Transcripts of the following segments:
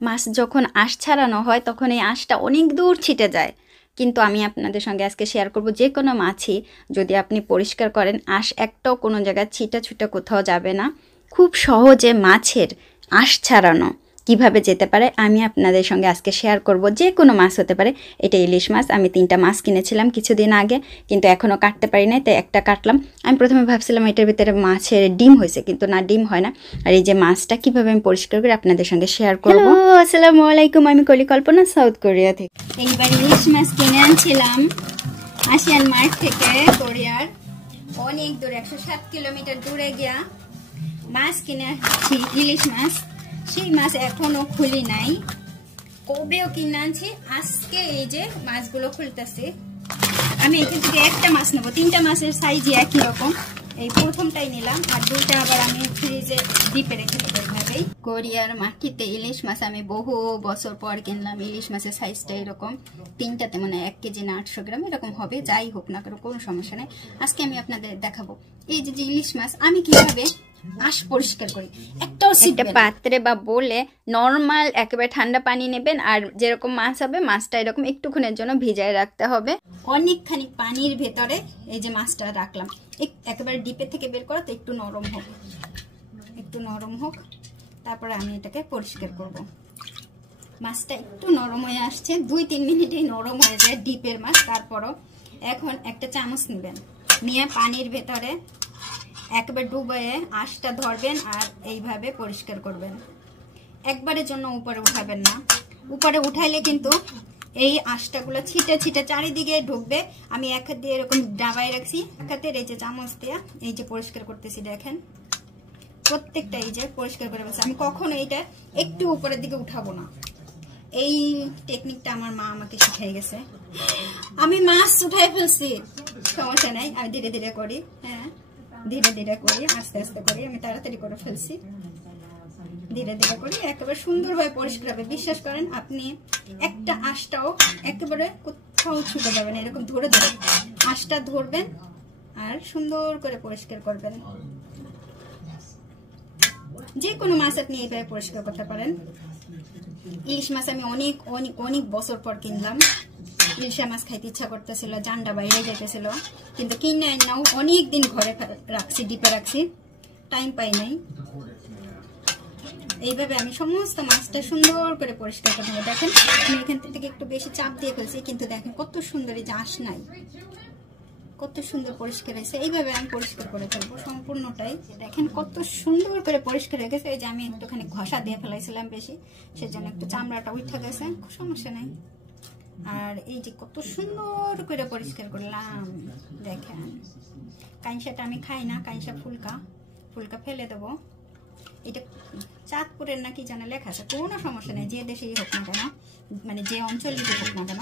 মাছ যখন আঁশ ছাড়ানো হয় তখন এই আঁশটা অনেক দূর ছিটে যায়, কিন্তু আমি আপনাদের সঙ্গে আজকে শেয়ার করব যে কোনো মাছই যদি আপনি পরিষ্কার করেন আঁশ একটাও কোনো জায়গায় ছিটা ছুটা কোথাও যাবে না। খুব সহজে মাছের আঁশ ছাড়ানো কিভাবে যেতে পারে আমি আপনাদের সঙ্গে আজকে শেয়ার করব। যে কোনো মাছ হতে পারে, এটা ইলিশ মাছ। আমি 3টা মাছ কিনেছিলাম কিছুদিন আগে, কিন্তু এখনও কাটতে পারি নাই, তাই একটা কাটলাম। আমি প্রথমে ভাবছিলাম এটার ভিতরে মাছের ডিম হয়েছে, কিন্তু না, ডিম হয় না। আর এই যে মাছটা কিভাবে আমি পরিষ্কার করে আপনাদের সঙ্গে শেয়ার করব। আসসালামু আলাইকুম, আমি কল্পনা, সাউথ কোরিয়া থেকে। এইবার ইলিশ মাছ কিনে আনছিলাম আসিয়ান মার্ট থেকে, কোরিয়ার অনেক দূরে 107 কিলোমিটার দূরে গিয়া মাছ কিনে আনছি, ইলিশ মাছ। সেই মাছ এখনো খুলি নাই, কবেও কিনে আনছি। আজকে এই যে মাছগুলো খুলতেছি। আমি এখান থেকে একটা মাছ নেবো, 3টা মাছের সাইজই একই রকম। এই প্রথমটাই নিলাম, আর 2টা আবার আমি ফ্রিজে ডিপে রেখে দেবো। এইভাবেই কোরিয়ার মাটিতে ইলিশ মাছ আমি বহু বছর পর কিনলাম। ইলিশ মাছের সাইজটা এরকম, 3টাতে মানে 1 কেজি না 800 গ্রাম এরকম হবে। যাই হোক না কেন, কোনো সমস্যা নেই। আজকে আমি আপনাদের দেখাবো এই যে ইলিশ মাছ আমি কিভাবে আঁশ পরিষ্কার করি। একটা পাত্রে বা বলে নর্মাল একেবারে ঠান্ডা পানি নেবেন, আর যেরকম মাছ হবে মাছটা এরকম একটুক্ষণের জন্য ভিজায় রাখতে হবে। অনেকখানি পানির ভেতরে এই যে মাছটা রাখলাম, একেবারে ডিপের থেকে বের করা, তো একটু নরম হোক, তারপরে আমি এটাকে পরিষ্কার করব। মাছটা একটু নরম হয়ে আসছে, 2-3 মিনিটেই নরম হয়ে যায় ডিপের মাছ। তারপরও এখন একটা চামচ নেবেন, নিয়ে পানির ভেতরে একবার ডুবিয়ে আঁশটা ধরবেন আর এইভাবে পরিষ্কার করবেন। একবারের জন্য উপরে উঠাবেন না, উপরে উঠাইলে কিন্তু এই আঁশটাগুলো ছিটে ছিটে চারিদিকে ঢুকবে। আমি এক হাত দিয়ে এরকম ডাবাই রাখছি, এক হাতের এই যে চামচ দিয়ে এই যে পরিষ্কার করতেছি। দেখেন প্রত্যেকটা এই যে পরিষ্কার করে ফেলছি। আমি কখনো এইটা একটু উপরের দিকে উঠাবো না। এই টেকনিকটা আমার মা আমাকে শিখাই গেছে। আমি মাছ উঠাই ফেলছি, সমস্যা নেই, আমি ধীরে ধীরে করি। হ্যাঁ, ধীরে ধীরে করি, আস্তে আস্তে করি, আমি তাড়াতাড়ি করে ফেলছি। ধীরে ধীরে করি, একেবারে সুন্দরভাবে পরিষ্কার হবে। বিশ্বাস করেন, আপনি একটা আঁশটাও একেবারে কোথাও ছুটে যাবেন, এরকম ধরে ধরে আঁশটা ধরবেন আর সুন্দর করে পরিষ্কার করবেন। যে কোনো মাছ আপনি এইভাবে পরিষ্কার করতে পারেন। ইলিশ মাছ আমি অনেক অনেক অনেক বছর পর কিনলাম। ইলিশা মাছ খাইতে ইচ্ছা করতেছিল, জানটা বাইরে যেতেছিল, কিন্তু কিনে নাও অনেক দিন ঘরে রাখছি, ডিপে রাখছি, টাইম পাই নাই। এইভাবে আমি সমস্ত মাছটা সুন্দর করে পরিষ্কার করে নেবো। দেখেন আমি এখান থেকে একটু বেশি চাপ দিয়ে ফেলছি, কিন্তু দেখেন কত সুন্দর, এই যে আঁশ নাই, কত সুন্দর পরিষ্কার হয়েছে। এইভাবে আমি পরিষ্কার করে ফেলবো সম্পূর্ণটাই। দেখেন কত সুন্দর করে পরিষ্কার হয়ে গেছে। এই যে আমি একটুখানি ঘষা দিয়ে ফেলাইছিলাম বেশি, সেজন্য একটু চামড়াটা উঠে গেছে, সমস্যা নাই। আর এই যে কত সুন্দর করে পরিষ্কার করলাম। দেখেন কাঁইশাটা আমি খাই না, কাঁইশা ফুলকা ফেলে দেবো। এটা চাঁদপুরের নাকি জানা লেখা আছে, কোনো সমস্যা নেই, যে দেশেই হোক না কেন, মানে যে অঞ্চলেই হোক না কেন।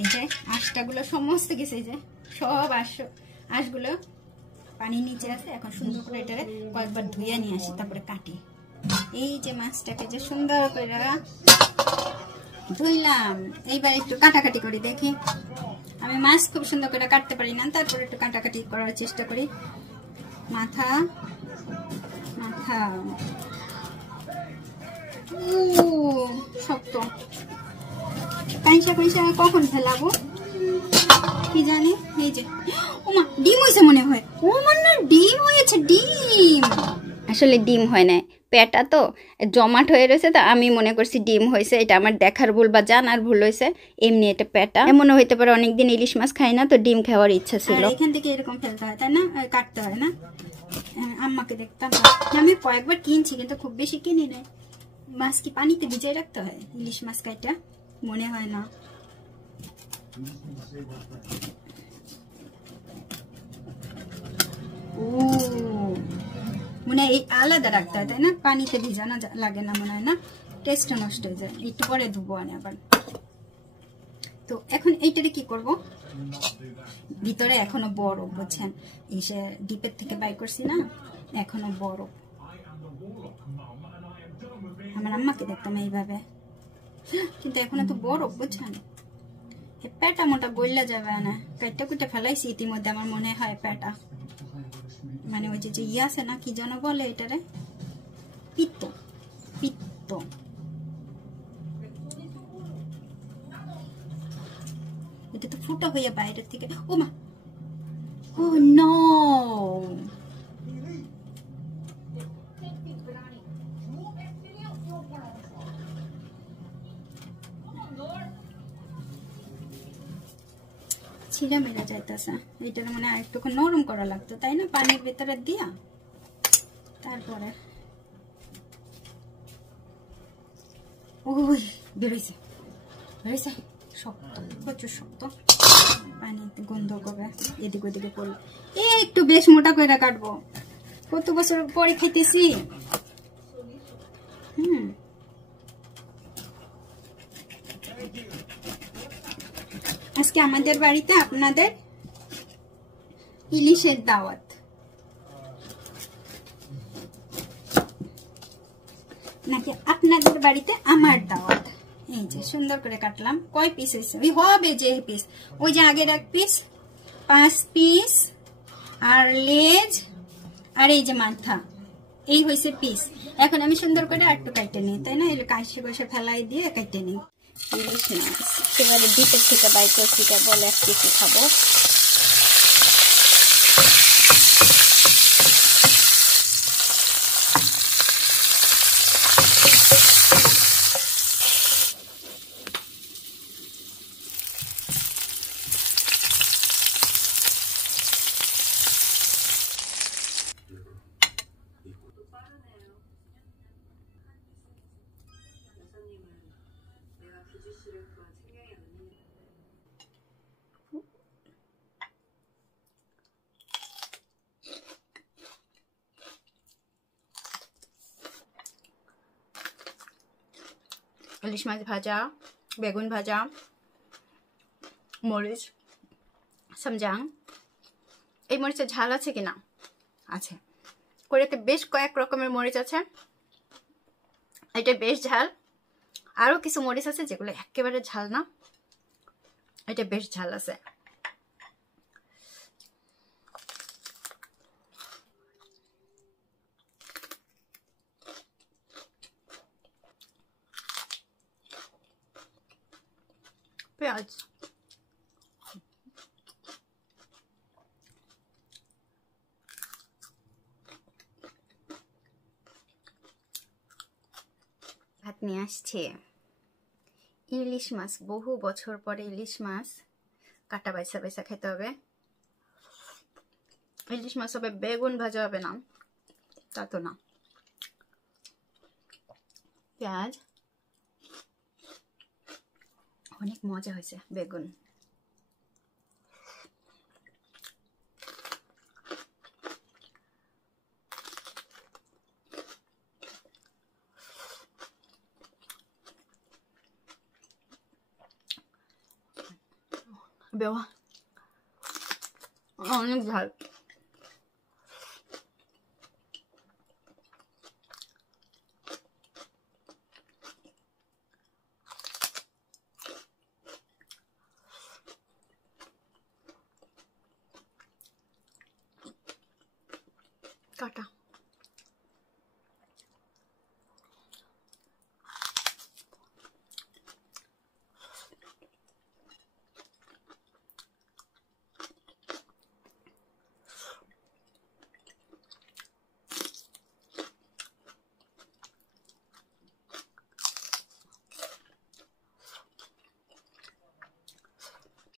এই যে আঁশটাগুলো সমস্ত কিছু, এই যে সব আঁশগুলো পানির নিচে আছে। এখন সুন্দর করে এটারে কয়েকবার ধুয়ে নিয়ে আসি, তারপরে কাটি। এই যে মাছটাকে যে সুন্দর করে ধুইলাম, এইবার একটু কাটাকাটি করি। দেখি, আমি মাছ খুব সুন্দর করে কাটতে পারি না, তারপর একটু কাটাকাটি করার চেষ্টা করি। মাথা শক্ত, কাঁইশা কখন ফেলাবো কি জানি। এই যে ওমা, ডিম হয়েছে মনে হয়। ও মনে না, ডিম হয়েছে। ডিম আসলে ডিম হয় না, পেটা তো জমাট হয়ে রয়েছে, তো আমি মনে করছি ডিম হয়েছে। এটা আমার দেখার ভুল বা জানার ভুল হয়েছে। এমনি এটা পেটা, এমনও হইতে পারে অনেকদিন ইলিশ মাছ খাই না, তো ডিম খাওয়ার ইচ্ছা ছিল। এখান থেকে এরকম ফেলতে হয়, তাই না, কাটতে হয় না। আম্মাকে দেখতাম, আমি কয়েকবার কিনছি, কিন্তু খুব বেশি কিনি নাই। মাছ কি পানিতে ভিজিয়ে রাখতে হয় ইলিশ মাছ কাইটা? মনে হয় না। ও মনে হয় এই আলাদা রাখতে হয়, তাই না, পানিতে ভিজানো লাগে না মনে হয়, না, টেস্টটা নষ্ট হয়ে যায়। একটু পরে ধুবো আনে আবার। তো এখন এইটারে কি করব, ভিতরে এখনো বরফ, বুঝছেন, এসে ডিপের থেকে বাই করছি না, এখনো বরফ। আমার আম্মাকে দেখতাম এইভাবে, কিন্তু এখন তো বরফ, বুঝছেন। পেটা মোটা গইলা যাবে না, কাইটা কুইটা ফেলাইছি ইতিমধ্যে। আমার মনে হয় পেটা মানে ওই যে ইয়ে আছে না, কি যেন বলে এটারে, পিত্ত। এটা তো ফুটা হয়ে বাইরের থেকে, ও মা, ও নো, ছিঁড়া মেরা যাইতেছে। এটার মানে একটু নরম করা লাগতো, তাই না, পানির ভিতরে দিয়া। তারপরে ওই বেরোইছে, বেরোইছে, শক্ত, প্রচুর শক্ত, পানিতে গন্ধ করবে এদিক ওদিকে পড়লে। একটু বেশ মোটা করে কাটবো, কত বছর পরে খাইতেছি। আজকে আমাদের বাড়িতে আপনাদের ইলিশের দাওয়াত। নাকি আপনাদের বাড়িতে আমার দাওয়াত। এই যে সুন্দর করে কাটলাম। কয় পিস হয়েছে? ওই হবে যে পিস, ওই যে আগের এক পিস, 5 পিস, আর লেজ, আর এই যে মাথা, এই হয়েছে পিস। এখন আমি সুন্দর করে একটু কাটে নিই, তাই না, এগুলো কাশি বসে ফেলাই দিয়ে কাটে নিই। ইলিশ মাছ এবারে ডিপের থেকে বাই করছি, বলে এক কিছু খাবো। ইলিশ মাছ ভাজা, বেগুন ভাজা, মরিচ সামজাং। এই মরিচের ঝাল আছে কিনা? আছে, কোরিয়াতে বেশ কয়েক রকমের মরিচ আছে, এটা বেশ ঝাল। আরো কিছু মরিচ আছে যেগুলো একেবারে ঝাল না, এটা বেশ ঝাল আছে। পেঁয়াজ, ভাত নিয়ে আসছে। ইলিশ মাছ, বহু বছর পরে ইলিশ মাছ, কাটা বাইসা বাইসা খেতে হবে। ইলিশ মাছ হবে, বেগুন ভাজা হবে না, তা তো না। পেঁয়াজ, অনেক মজা হয়েছে বেগুন। বেওয়া অনেক ঝাল। কাটা